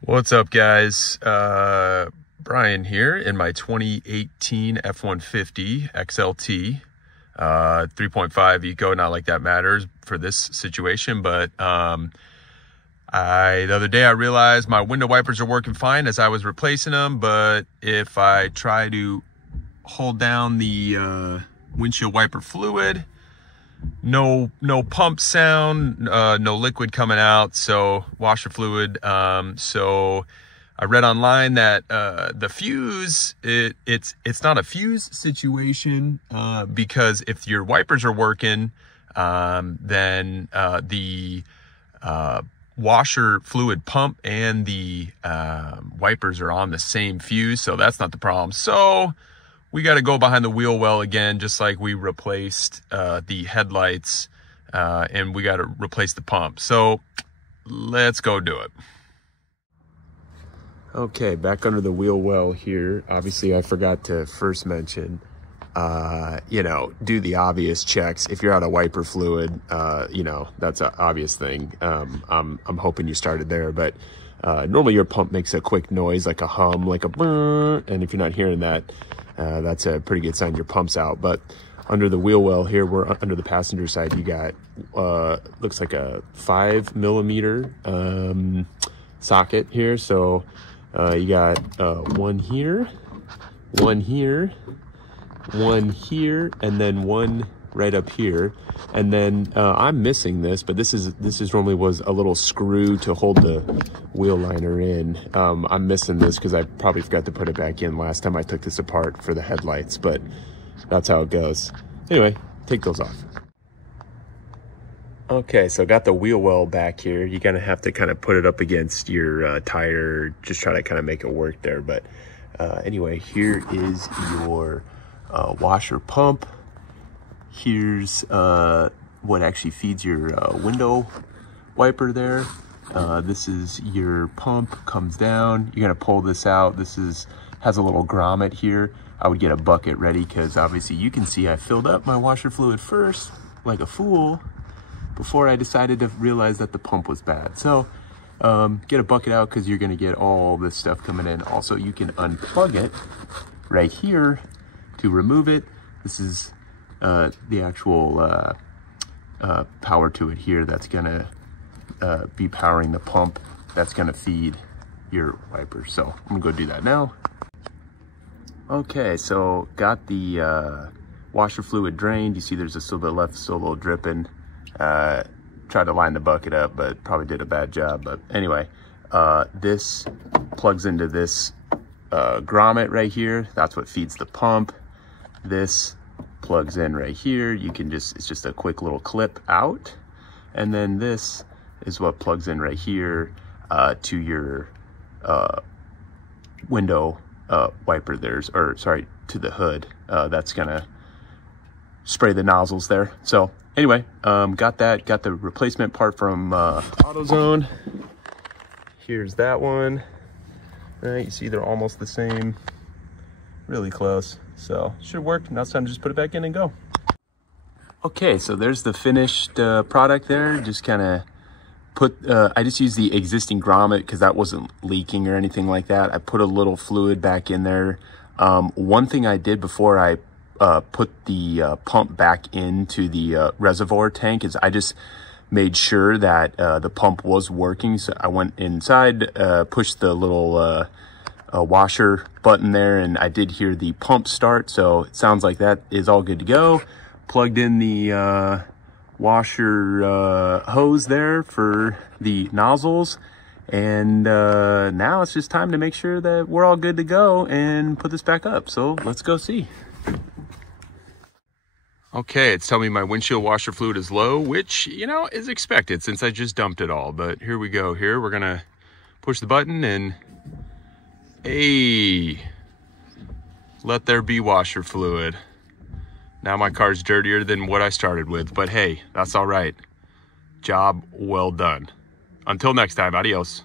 What's up, guys? Brian here in my 2018 F-150 XLT 3.5 Eco. Not like that matters for this situation, but the other day I realized my window wipers are working fine as I was replacing them, but if I try to hold down the windshield wiper fluid, no pump sound, no liquid coming out, so washer fluid. So I read online that the fuse, it's not a fuse situation, because if your wipers are working, then the washer fluid pump and the wipers are on the same fuse, so that's not the problem. So we got to go behind the wheel well again, just like we replaced the headlights, and we got to replace the pump. So let's go do it. Okay, back under the wheel well here. Obviously, I forgot to first mention, do the obvious checks. If you're out of wiper fluid, that's an obvious thing. I'm hoping you started there, but normally your pump makes a quick noise, like a hum, like a brrr, and if you're not hearing that, that's a pretty good sign your pump's out. But under the wheel well here, we're under the passenger side, you got looks like a 5mm socket here. So you got one here, one here, one here, and then one right up here. And then I'm missing this, but this is normally was a little screw to hold the wheel liner in. I'm missing this because I probably forgot to put it back in last time I took this apart for the headlights, but that's how it goes. Anyway, take those off. Okay, so got the wheel well back here. You're gonna have to kind of put it up against your tire, just try to kind of make it work there. But anyway, here is your washer pump. Here's what actually feeds your window wiper there. This is your pump, comes down. You're gonna pull this out. This has a little grommet here. I would get a bucket ready because obviously you can see I filled up my washer fluid first, like a fool, before I decided to realize that the pump was bad. So get a bucket out because you're gonna get all this stuff coming in. Also, you can unplug it right here to remove it. This is the actual power to it here that's gonna be powering the pump that's gonna feed your wiper. So I'm gonna go do that now. Okay, so got the washer fluid drained. You see there's a little bit left, still a little dripping. Tried to line the bucket up, but probably did a bad job. But anyway, this plugs into this grommet right here. That's what feeds the pump. This plugs in right here. You can it's just a quick little clip out. And then this is what plugs in right here to your window wiper to the hood. That's gonna spray the nozzles there. So anyway, got the replacement part from AutoZone. Here's that one. Right, you see they're almost the same, really close. So should work. Now it's time to just put it back in and go. Okay, so there's the finished product there. Just kind of I just used the existing grommet because that wasn't leaking or anything like that. I put a little fluid back in there. One thing I did before I put the pump back into the reservoir tank is I just made sure that the pump was working. So I went inside, pushed the little washer button there, and I did hear the pump start. So it sounds like that is all good to go. Plugged in the washer hose there for the nozzles, and now it's just time to make sure that we're all good to go and put this back up. So let's go see. Okay, it's telling me my windshield washer fluid is low, which, is expected since I just dumped it all. But here we go. Here, we're gonna push the button and, hey, let there be washer fluid. Now my car's dirtier than what I started with, but hey, that's all right. Job well done. Until next time, adios.